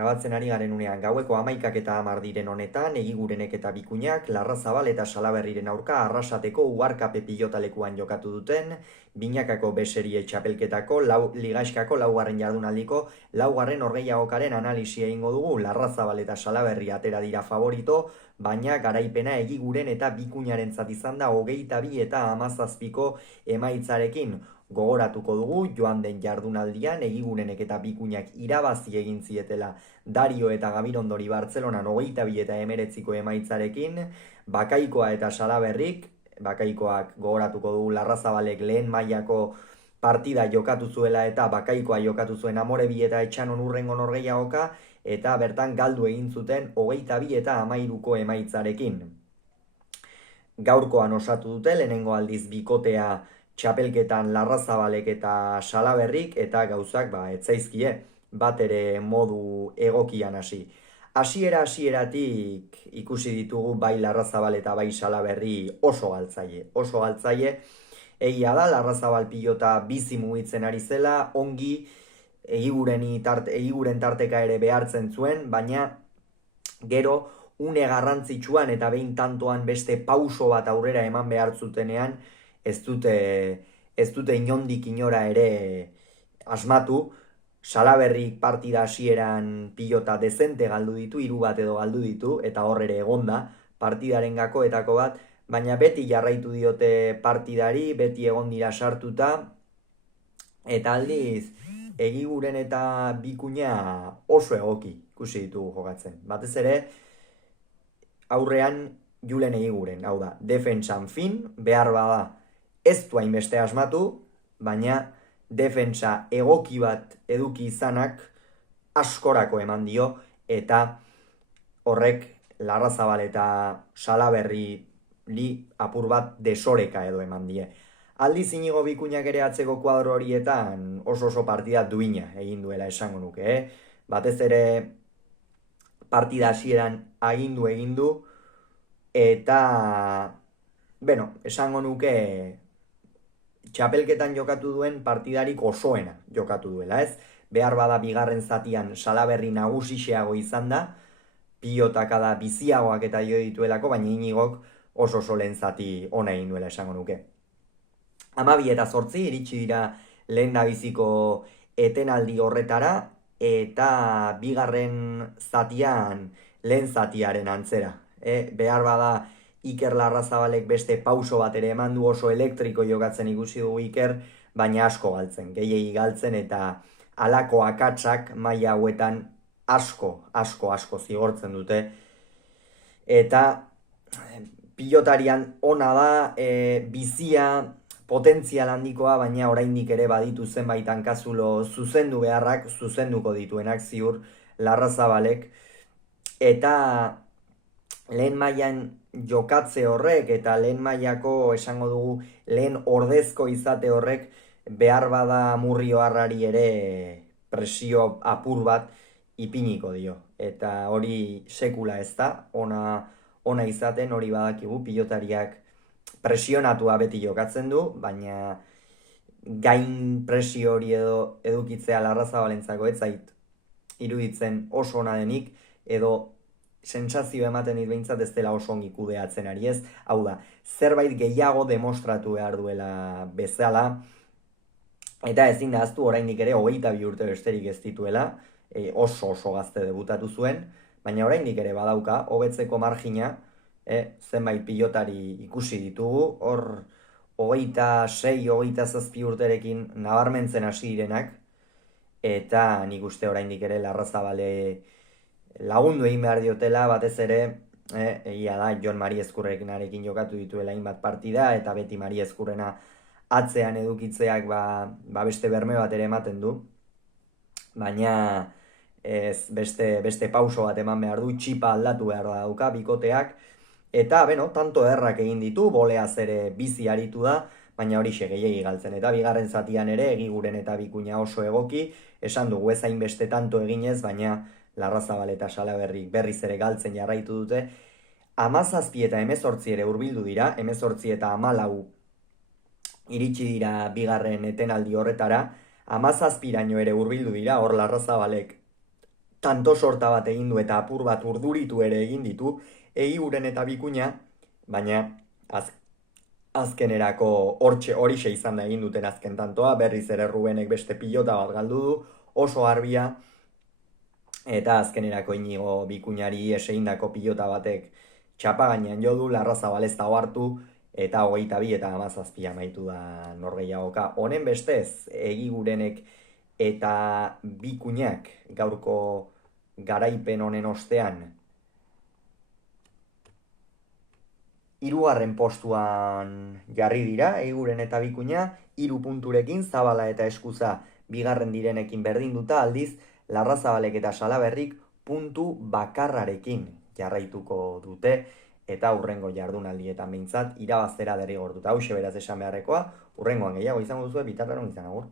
grabatzen ari garen unean gaueko 11:10 diren honetan, Egigurenek eta Bikuñak Larrazabal eta Salaberriren aurka Arrasateko Uharkape pilotalekuan jokatu duten, binakako beserie txapelketako ligaiskako laugarren jardunaldiko laugarren norgehiagokaren analisia egingo dugu. Larrazabal eta Salaberri atera dira favorito, baina garaipena Egiguren eta Bikuñarentzat izan da 22 eta 17ko emaitzarekin. Gogoratuko dugu, joan den jardunaldian Egigurenek eta Bikuñak irabazi egin zietela Dario eta Gabirondori Bartzelonan 22 eta 19ko emaitzarekin, Bakaikoa eta Salaberrik, Bakaikoak gogoratuko dugu Larrazabalek lehen mailako partida jokatu zuela eta Bakaikoa jokatu zuen Amorebi eta Etxanon hurrengo norgehiagoka, eta bertan galdu egin zuten 22 eta 13ko emaitzarekin. Gaurkoan osatu dute lehenengo aldiz bikotea txapelketan Larrazabalek eta Salaberrik, eta gauzak etzaizkie bat ere modu egokian hasi. Hasieratik ikusi ditugu bai Larrazabal eta bai Salaberri oso galtzaile. Egia da, Larrazabal pilota bizi mugitzen ari zela, ongi Egiguren tarteka ere behartzen zuen, baina gero une garrantzitsuan eta behin tantoan beste pauso bat aurrera eman behar zutenean, ez dute inondik inora ere asmatu. Salaberrik partida hasieran pilota dezente galdu ditu, 3 bat edo galdu ditu, eta hor ere egonda partidaren gakoetako bat, baina beti jarraitu diote partidari, beti egon dira sartuta, eta aldiz Egiguren eta Bikuña oso egoki ikusi ditugu jokatzen. Batez ere, aurrean Julen Egiguren, hau da, defentsan fin, behar bada ez du hainbeste asmatu, baina defensa egoki bat eduki izanak askorako eman dio, eta horrek Larrazabal eta Salaberri apur bat desoreka edo eman die. Aldiz Inigo Bikuñak ere atzeko kuadro horietan oso partida duina egin duela esango nuke. Batez ere partida hasieran agindu egin du, eta esango nuke txapelketan jokatu duen partidarik osoena jokatu duela, ez? Behar bada bigarren zatian Salaberri nagusixeago izan da, pilotaka da biziagoak eta jo dituelako, baina Inigok oso lehen zati ona egin duela esango nuke. 12 eta 8 iritsi dira lehen dabiziko etenaldi horretara, eta bigarren zatian lehen zatiaren antzera. Behar bada Iker Larrazabalek beste pauso bat ere eman du, oso elektriko jokatzen ikusi dugu Iker, baina asko galtzen, gehiegi galtzen, eta halako akatsak maila hauetan asko zigortzen dute. Eta pilotarian ona da, bizia, potentzial handikoa, baina oraindik ere baditu zenbait hankazulo zuzendu beharrak, zuzenduko dituenak ziur Larrazabalek, eta lehen mailan jokatze horrek eta lehen mailako esango dugu lehen ordezko izate horrek behar bada Murrioarrari ere presio apur bat ipiniko dio. Eta hori sekula ez da, ona izaten, hori badakigu, pilotariak presionatua beti jokatzen du, baina gain presio hori edo edukitzea Larrazabalentzako ez zait iruditzen oso ona denik, edo sentsazio ematen dit behintzat ez dela oso ongi kudeatzen ari, ez? Hau da, zerbait gehiago demostratu behar duela bezala, eta ezin da ahaztu oraindik ere 22 urte besterik ez dituela, oso gazte debutatu zuen, baina oraindik ere badauka hobetzeko margina, zenbait pilotari ikusi ditugu, hor 26-27 urterekin nabarmentzen hasi direnak, eta nik uste oraindik ere Larrazabale lagundu egin behar diotela, batez ere, egia da, Jon Mari Ezkurrenarekin jokatu dituela hainbat partida, eta beti Mari Ezkurrena atzean edukitzeak beste berme bat ere ematen du, baina beste pauso bat eman behar du, txipa aldatu behar dauka bikoteak, eta, tanto errak egin ditu, boleaz ere bizi aritu da, baina hori gehiegi galtzen, eta bigarren zatian ere Egiguren eta Bikuña oso egoki, esan dugu ez hainbeste tanto eginez, baina Larrazabal eta Salaberri berriz ere galtzen jarraitu dute. 17 eta 18 ere hurbildu dira, 18 eta 14 iritsi dira bigarren etenaldi horretara, 17raino ere hurbildu dira, hor Larrazabalek tanto sorta bat egin du eta apur bat urduritu ere egin ditu, Eguren eta Bikuña, baina azkenerako horixe izan da egin duten azken tantoa, berriz ere Rubenek beste pilota bat galdu du, oso garbia, eta azkenerako Inigo Bikuñari eseindako pilota batek txapa gainean jo du, Larrazabal ez dago hartu, eta 22 eta 17 amaitu da norgehiagoka. Honen bestez, Egurenek eta Bikuñak gaurko garaipen honen ostean, hirugarren postuan jarri dira, Eguren eta Bikuña, 3 punturekin, Zabala eta Eskuza bigarren direnekin berdinduta, aldiz, Larrazabalek eta Salaberrik puntu bakarrarekin jarraituko dute, eta hurrengo jardunaldietan behintzat irabaztera derrigortuta. Hauxe beraz esan beharrekoa, hurrengoan gehiago izango duzue, bitartean izan agur.